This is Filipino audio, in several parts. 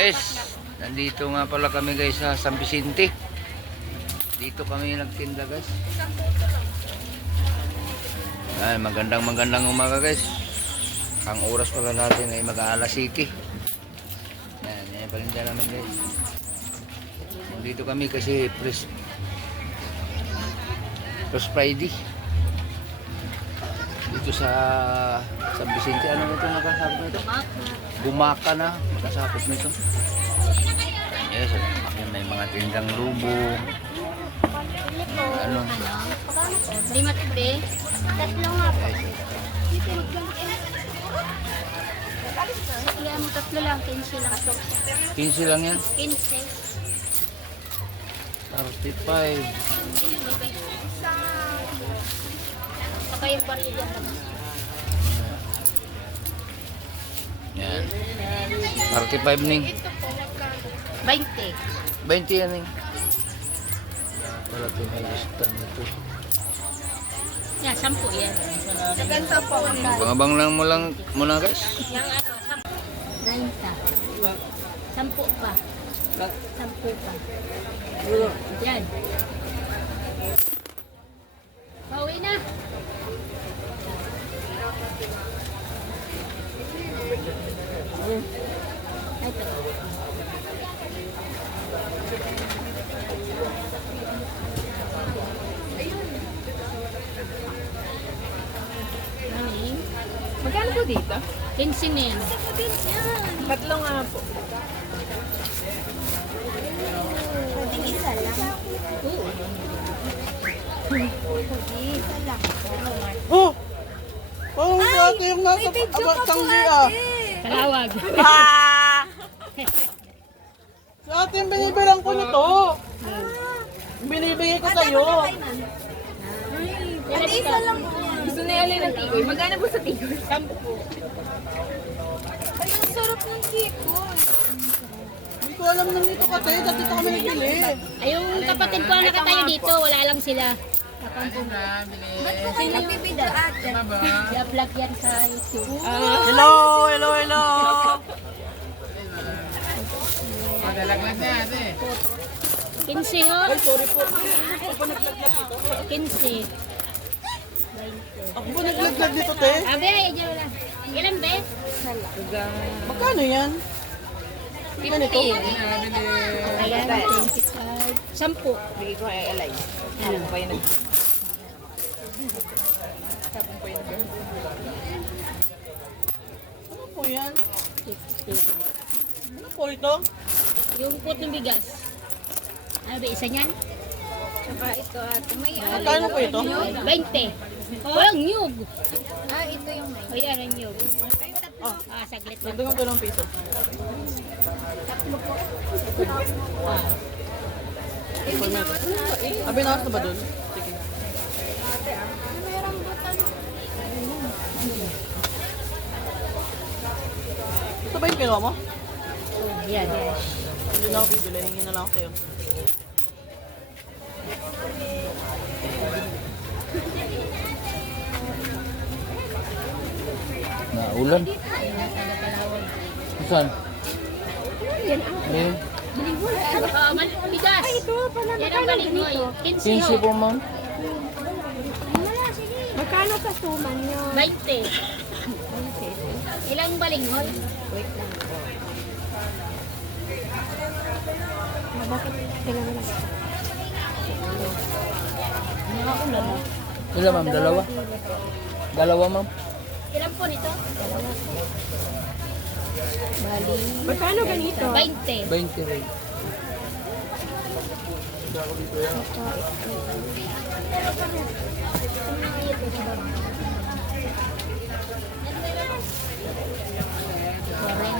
Guys, nandito nga pala kami guys sa San Vicente. Dito kami nagtinda guys. Ay, magandang umaga guys. Ang oras pala natin ay mag-aalas 7. Yan palinda namin guys. Nandito kami kasi First Friday. Dito sa San Vicente. Ano ito nakasabot nito? Bumaka na. Nakasabot nito. Yes, may mga tindang lubo. Ano? Lima tipe. Tatlo nga po. Kaya mo tatlo lang, 15 lang. 15 lang yan? 15. 35. Saka yung baril yan naman. Yan. 35 ning. 20. 20 yan ning. Para tinagistan nito. Yan, 10 yan. Sa ganito po. Abang lang mo lang muna guys. Yung ano, 10. 10 pa. 10 pa. Yan. Pauwi na. Ay, ito. Magkano po dito? 15 na yan. Tatlo nga po. Pwedeng isa lang. Oo. Isa lang. Oh! Oh, ate yung nasa tanggi ah. Kalawag. Si ate yung binibilang ko nito. Binibigay ko sa'yo. Isa lang po. Gusto na yun ng tigoy. Magkano po sa tigoy? 10 po. Ay, ang sarap ng kikon. Hindi ko alam nandito ka tayo. Dati ito kami nagbili. Ay, yung kapatid ko ang nakatayo dito, wala lang sila. Ba't po kayo nagbibidyo ate? I-upload yan sa YouTube. Hello, hello, hello. Magalaglag na ate. 15 ho. Ay, sorry po. Ako po naglaglag dito. 15. Ako po naglaglag dito, te. Abe, ay, dyan wala. Ilan be? Magkano yan? Ganito? Ayan, 25. 10. Bigay ko ay alay. Ano? Pa yun. Ano po yan? 50. Ano po ito? Yung pot ng bigas. Ano ba, isa niyan? Saka ito ate. May Magkano po ito? 20. Walang nyug. Ah, ito yung may. O yan ang nyug. Saglit lang. Nagdagang ko ng piso. Abi na ba dun? Sige. Ito ba yung kinuha mo? Yan. Hindi na ako bibili. Hingin na lang ako sa'yo. Naulan. Saan? Yan. Bigas. Ay, ito pala. Yan ang balingoy. 15 15 po ma'am. Magkano sa suman nyo? 20. Ilang balingoy? Wait lang po. Bakit kailangan lang ito? Ilan ma'am? Dalawa? Dalawa ma'am? Ilan po nito? Bali. Magkano ganito? 20. 20 rin.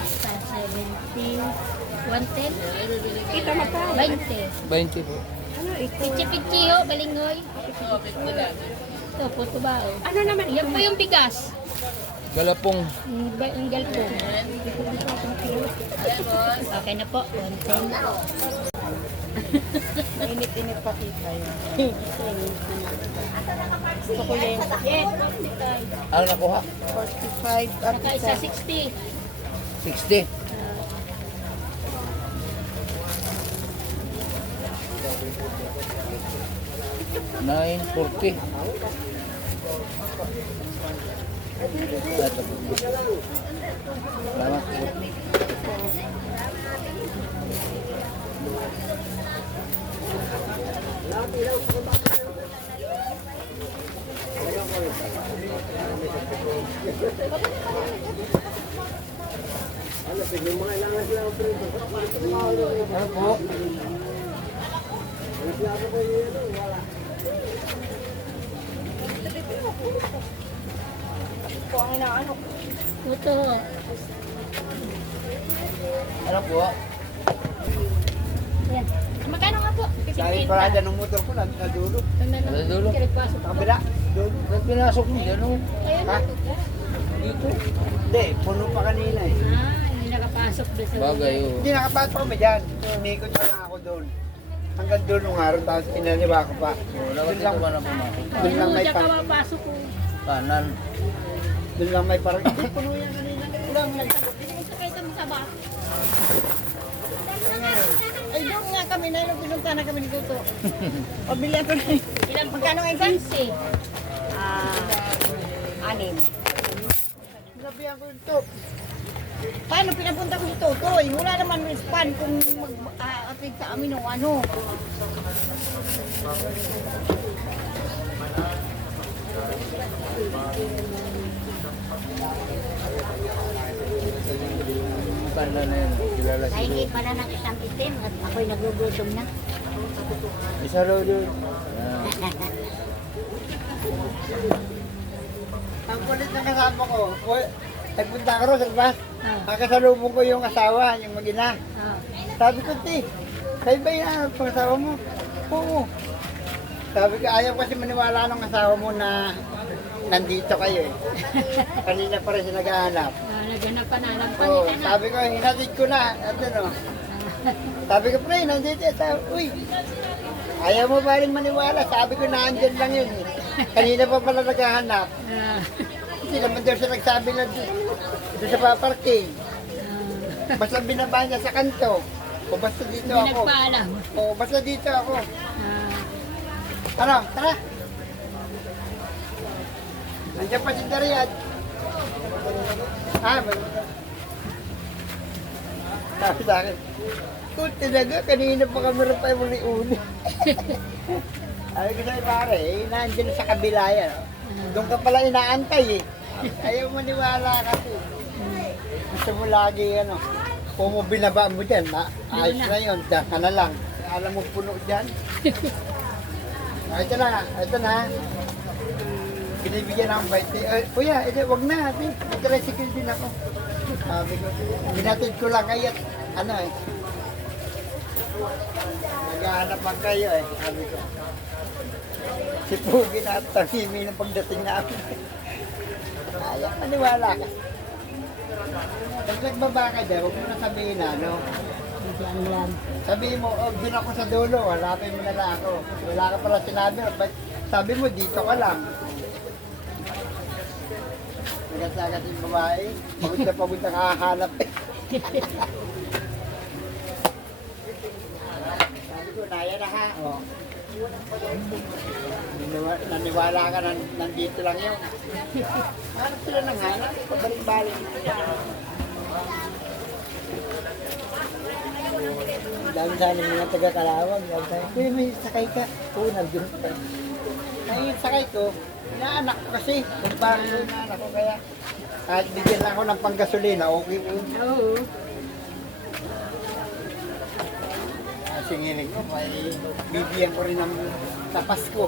Sa 70. 110. Ito magkano? 20. 20 po. Ano ito? Pichi-pichi ho, balingoy. Ito, puto ba? Ano naman ito? Yan po yung bigas. Galapong. Ang galpong. Okay na po. 110. Init-init pa kita yun. Gusto ko yung Ano nakuha? 45 at Saka isa 60. 60. 9.40. Ito po. Salamat po. Ano po? Ito. Ano po? Yan. Magkano nga po? Dahil parada ng motor ko, nadulo. Nasa dulo? Pasok. Kabila, dulo. Ba't pinasok mo dyan? Oh? Ayan Ha? na. Dito. Hindi, puno pa kanina eh. Hindi nakapasok doon sa Bagay oh. Hindi nakapasok kami dyan. Umikot pa lang ako doon. Hanggang doon nung araw, tapos pinaliwa ko pa. Wala Doon dito lang, ba na pumasok? doon lang may Diyan park. ka mapasok po. Kanan. Doon lang may park. Hindi, puno yan kanina. Wala mo Ito kayo sa baba. Ay, doon nga kami na yung pinunta na kami ni Tuto. Pabilihan ko na yun. Ilan magkano ang isa? 6. Sinabihan ko yung Tuto. Paano pinapunta ko si Toto? Wala naman respan kung mag-atid sa amin o ano. Kanan na yun. Kilala si Nahingi pala ng isang itim at ako'y nagugutom na. Isa raw doon. Ah, Ang kulit na kasama ko. Nagpunta ko rin sa labas. Nakasalubong ko yung asawa, yung mag-ina. Sabi ko, Ti, kayo ba yung asawa mo? Oo. Sabi ko, ayaw kasi maniwala ng asawa mo na nandito kayo eh. Kanina pa rin siya naghahanap. Naghanap pa na lang Oo, sabi ko, hinatid ko na. At ano, sabi ko, pre, nandito. Uy, ayaw mo ba rin maniwala? Sabi ko, naandyan lang yun eh. Kanina pa pala naghahanap. Hindi naman daw siya nagsabi na doon sa paparking. Basta binaba niya sa kanto. O basta dito Hindi ako. nagpaalam. O basta dito ako. Ano, tara. Nandiyan pa si Dariat. Sabi sa akin, kung talaga, kanina pa kami rin pa yung uli-uli. Sabi ko sa'yo pare, nandiyan sa kabila yan. Doon ka pala inaantay eh. Ayaw maniwala kasi. Gusto mo lagi ano, kung mo binaba mo dyan, ayos na yun, dyan ka na lang. Alam mo puno dyan. Ito na. Binibigyan ng bite. Kuya, wag na. Mag-tricycle din ako. Sabi ko, binatid ko lang kayo. Ano eh. Naghahanap lang kayo eh. Sabi ko. Si Pugi na at tahimi ng pagdating namin. Ayaw, maniwala ka. Pag nagbaba ka dyan, huwag mo na sabihin na, ano. Sabihin mo, doon ako sa dulo, hanapin mo na lang ako. Wala ka pala sinabi. Sabi mo, dito ka lang. Nagat-nagat yung babae, pagod na kakahanap eh. Sabi ko, naya na ha. Oh. Naniwala ka na nandito lang yun. Hanap sila ng hanap, pabalik-balik. Dami sana mga taga-Kalawag. Kuya, may sakay ka. Oo, nandun pa. Ngayon sakay ko, inaanak ko kasi. Kung parang yung inaanak ko kaya. Kahit bigyan lang ako ng panggasolina, okay po. Oo. Singilin ko, may bibigyan ko rin ng sa Pasko.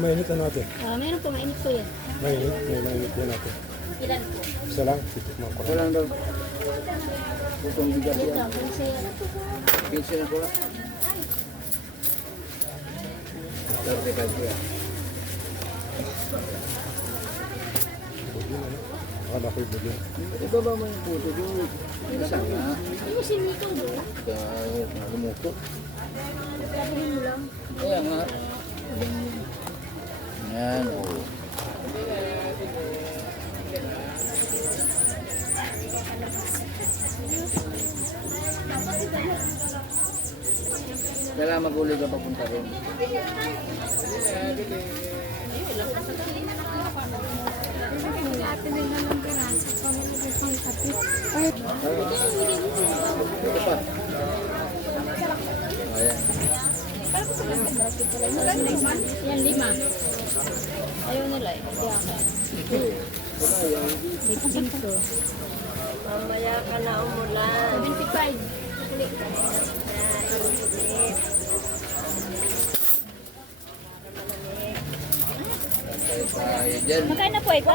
Mainit na natin. Meron po mainit po yan. Mainit na natin. Ilan po? Isa lang, titikman ko ito lang. lang daw. Itong bigas Dito, yan. kasi Pinsin na ko lang. 35 ko yan. Akala ko'y bili. Ibaba mo yung puto doon. Isa nga. Ano si Nico doon? Dahil lumuto. Sabihin mo lang. Kaya nga. Yan, oo. Kailangan mag-uli ka papunta rin. Ito pa. Ayan. Yan, 5. Ayaw nila eh. Dito. Mamaya ka na umulan. 75. Tayo dyan. Magkano po ito?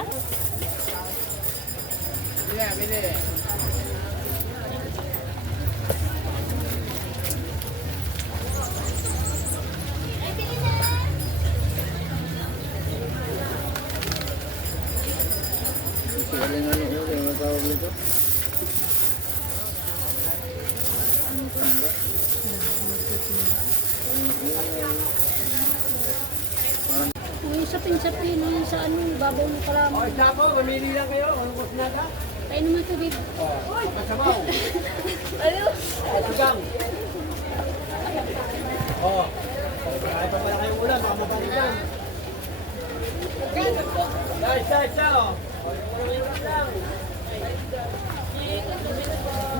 Galing ano ko, yung matawag nito. Uy, sapin-sapin yung sa ano, babaw ng karamo. O, isa po, mamili lang kayo. Ano ko sinaga? Tayo naman ito dito. Oy, masabaw. Ayun. Sugang. Oh. Kaya pa pala kayong ulam, mga mabalikan. Isa, oh.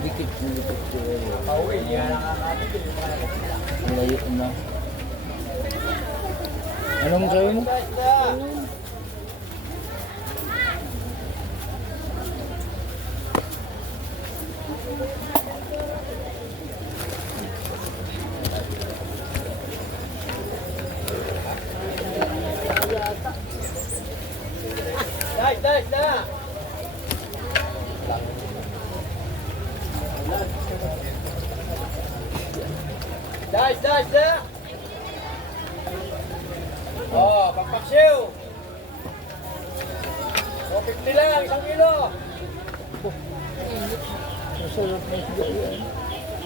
Dikit ko. Pauwi, yan ang kakapit. Malayo na. Anong sabi mo? Da. Da. Oh, pampaksiw. O, 50 lang, 1 kilo.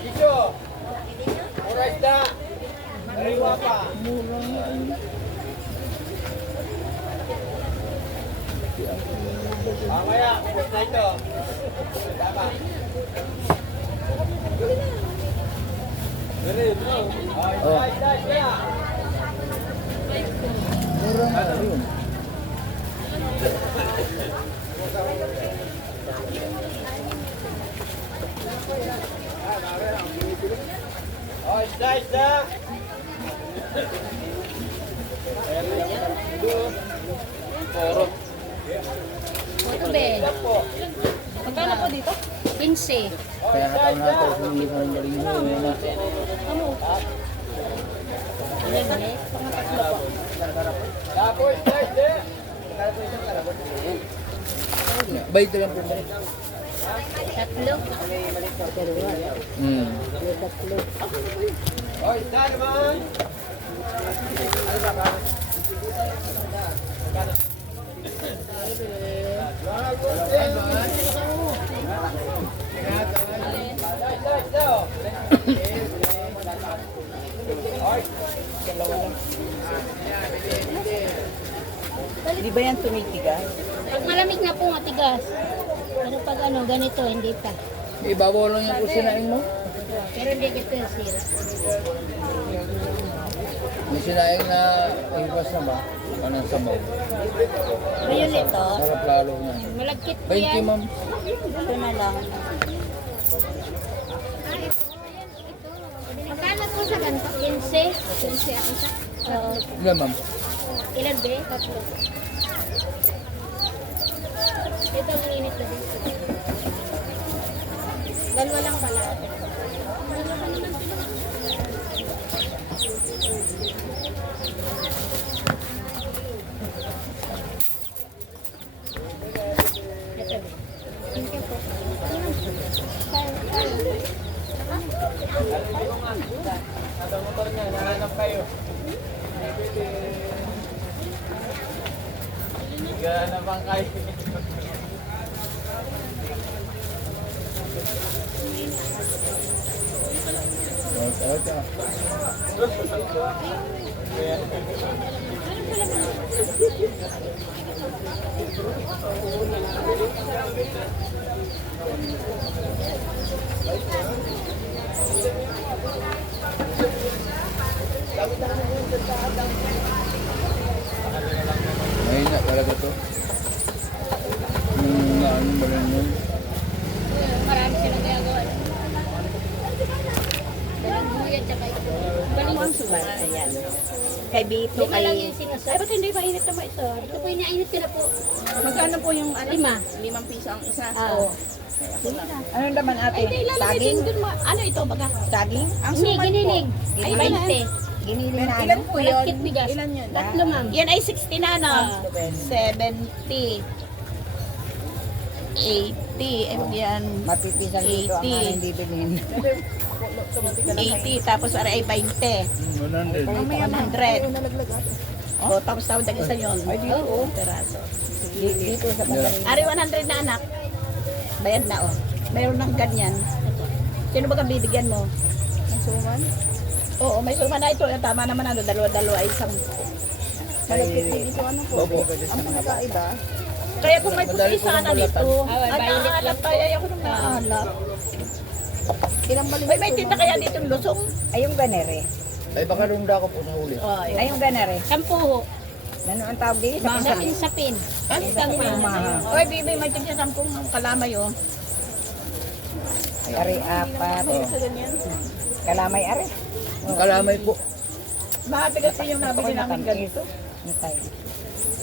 Iso. Mura isda. Kariwa pa. Mamaya, ubos na ito. Tama. Oh, isda. Mura nga yun. Oh, isda. Ito, Ben. Magkano po dito? 15. Kaya nataon na ito, hindi mo rin galing mo. Ano? Ilan ulit? Pangatlo po. Tapos, isda. Bait lang po. Tatlo. Oh, isda naman. Di ba yan tumitigas? Pag malamig na po, matigas. Pero pag ano, ganito, hindi pa. Ibabaw lang yung kusinain mo. Pero hindi dito yung sira. May sinaing na iwas na ba? Anong sabaw? Ngayon ito, Sarap lalo na. malagkit po 20 yan. ma'am. Ito na lang. Magkano po sa ganito? 15? 15 ako sa? Oo. Ilan ma'am? Ilan ba? Tatlo. Ito ang init na din. Dalawa lang pala. Ito. Thank you po. Ada motornya, nahanap kayo. Tiga na bang kayo? Mahina talaga to. Ano ba rin yun? Marami silang gagawa. Dalang buyan tsaka ito. Baling Ang suman, ayan. Kay Bito, Lima lang kay... yung sinasal. Ay, ba't hindi mainit naman ito? Ito po inainit ko na po. Magkano po yung ano? 5. 5 piso ang isa. Oo. Ano naman ate? Ay, hindi, lalagay Saging? din dun mo. Ano ito baga? Saging? Ang Hindi, suman giniling. po. Ay, Giniling. 20. Giniling na Ilan ano? po yun? Malakit bigas. Ilan yun? Tatlo, ma'am. Yan ay 60 na, no? Ah. 70. 80. Eh, wag yan. Mapipisan dito ang 80. aming bibilhin. 80. Tapos aray ay 20. 100. 100. Oh, tapos tawag ng isa yun. Ay, dito. Oh, peraso. Dito sa Patarin. Ari 100 na anak. Bayad na, oh. Mayroon ng ganyan. Sino ba kang bibigyan mo? May suman? Oo, may suman na ito. Tama naman ano, dalawa-dalawa ay isang. Malapit din ito ano po. Ang pinakaiba. Kaya kung may puti sana dito. Ay, Ang violet naalap lang. tayo. Ayoko nang naalap. May tinda kaya dito ng lusong? Ay, yung ganere. Ay, baka lungda ko po sa huli. Oh, Ay, yung ganere. 10 ho. Ano ang tawag dito? Sa Sapin-sapin. Isang mahal. Oy, bibi, may tinda 10 kalamay, oh. Ay, ari, apat. Kalamay, ari. Ang kalamay po. Matigas yung nabili namin ganito. Hintay.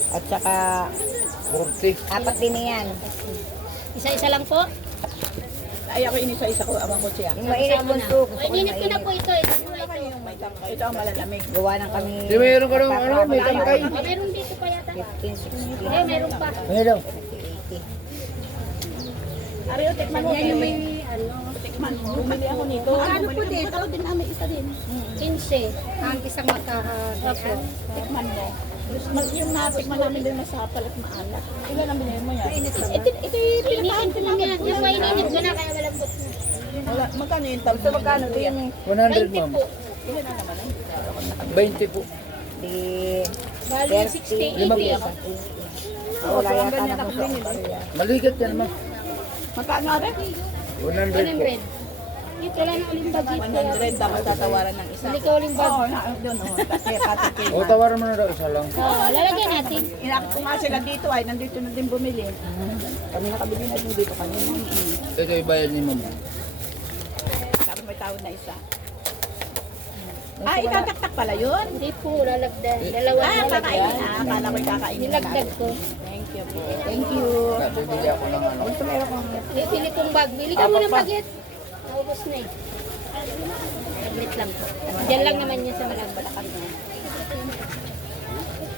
At saka, 40. apat din yan. Isa-isa lang po. Ay, ako inisa-isa ko, awang ko siya. Yung mainit Sama na. bunso. Gusto ko Init ko na mainit. po ito. Ito po ito. Ito ang malalamig. Gawa ng kami. Di meron ka rin, ano, may tangkay. Oh, meron dito pa yata. 15, 16, Eh, meron pa. Meron. 80. Ariyo, tikman mo. Yan yung may ano. Tikman mo. Bumili ako nito. Ano po dito? Ako din namin isa din. 15. Ang isang magkakagapo. Tikman mo. Yung natikman namin din masapal at maalat. Ilan ang binili mo yan? Ito yung Initin ko lang yan. Yung pa ininit ko na kaya malambot na. wala. Magkano yung tab? So, magkano din? 100, 20 ma'am. po. 20 po. Di, Bali 60, 80 ako. wala yata na bunso. Maligat yan, ma'am. Magkano rin? 100 po. 100. Dito lang ang uling budget. 100 dapat tatawaran ng isa. Hindi ko uling Oo, budget. na, doon. Kasi patikin. O, tawaran mo na daw isa lang. Oo, lalagyan natin. Inakit ko nga sila dito ay nandito na din bumili. Kami nakabili na din dito kanina. Ito yung bayad ni ma'am. Tapos may tawad na isa. Ah, itataktak pala yun? Hindi po, lalagdan. Dalawa Ah, na kakainin lagyan. na. Akala ko kakainin na. Nilagdag ko. Thank you po. Thank you. Bibili ako ng ano. Gusto meron kong Bili kong bag. Bili ka muna ng baget. Naubos na eh. Saglit lang po. Diyan lang naman yan sa malambalakan na.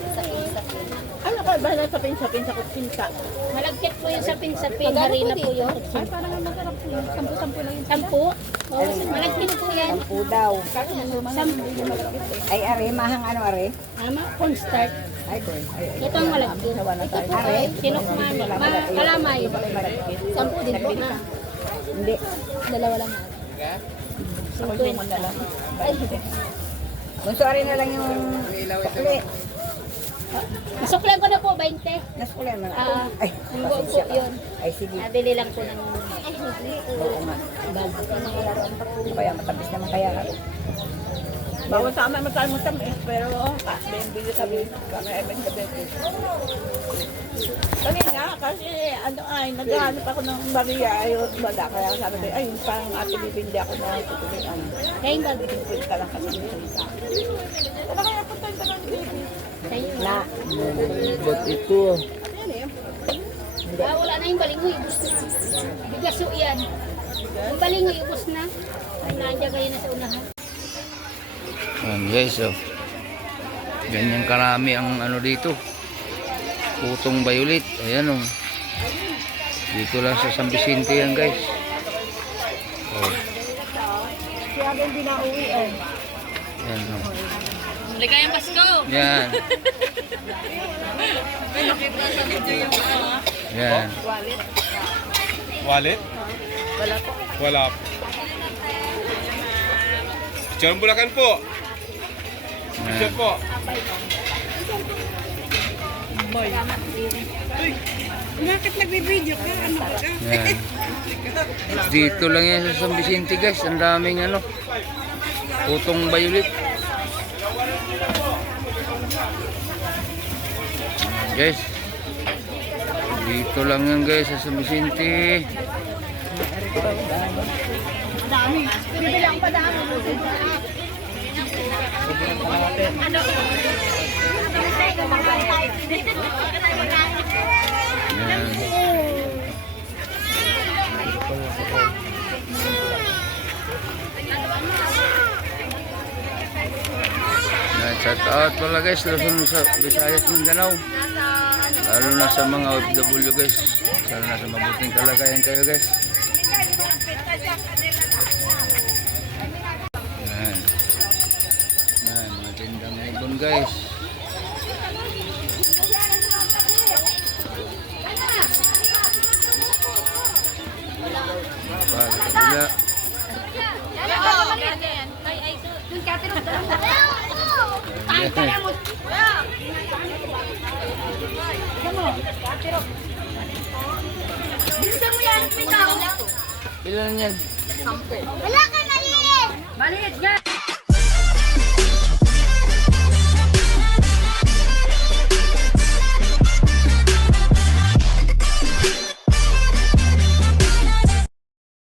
Sapin-sapin. ano ka ba sa pinsa-pinsa ko pinsa? Malagkit po yung sapin-sapin. Harina po yun. Ay, parang ang masarap po yun. 10-10 lang yun. 10? Oo, malagkit po yan. Sampu daw. Ay, ari, mahang ano, ari? Tama, cornstarch. Ay, good. Ay, Ito ang malagkit. Ito po ay sinukman. Kalamay. 10 din po na. hindi. Dalawa lang. Ako yung na lang. Bunso, ari na lang yung sukli. Masuklan ko na po, 20. Nasukli mo na. Ay, Ay, ang buo po pasensya ka. yun. Ay, sige. Nabili lang po ng Oo nga. Kaya matamis naman kaya ka. Bawal sa amin tayo matamis, pero bili kami kami ay diabetes. Kami nga, kasi ano ay, naghahanap ako ng Maria, ayun, wala. Kaya sabi ko, ay, parang ate bibindi ako na tutuloy. Kayong bag. Pwede ka lang kasi dito sa akin. Wala kaya punta ka ng baby. Sa'yo. Na, Ba't ito? Wala na yung balingoy, ubos na. Bigaso yan. Yung balingoy, ubos na. Nandiyan kayo na sa unahan. Ayan guys, oh. Ganyan karami ang ano dito. Putong violet. Ayan oh. Dito lang sa San Vicente yan guys. Oh. Kaya din dinauwi eh. Ayan oh. Ligayang Pasko! Yan. Yan. Wallet? Wala po. Wala po. Picture ang Bulacan po. Picture po. Bakit nagbibideo ka? Ano ba ka? Yan. Dito lang yan sa San Vicente guys. Ang daming ano. Putong violet. Yan, guys. Dito lang yan guys sa San Vicente. Dami. Bibili ang padami. Yan. Shout out pala guys, Luzon sa Visayas, Mindanao. Lalo na sa mga OFW guys. Sana nasa mabuting kalagayan kayo guys. Yan. Yan, mga tindang ibon guys. Pagkabila. Ilan yan? Wala ka maliit! Maliit yan!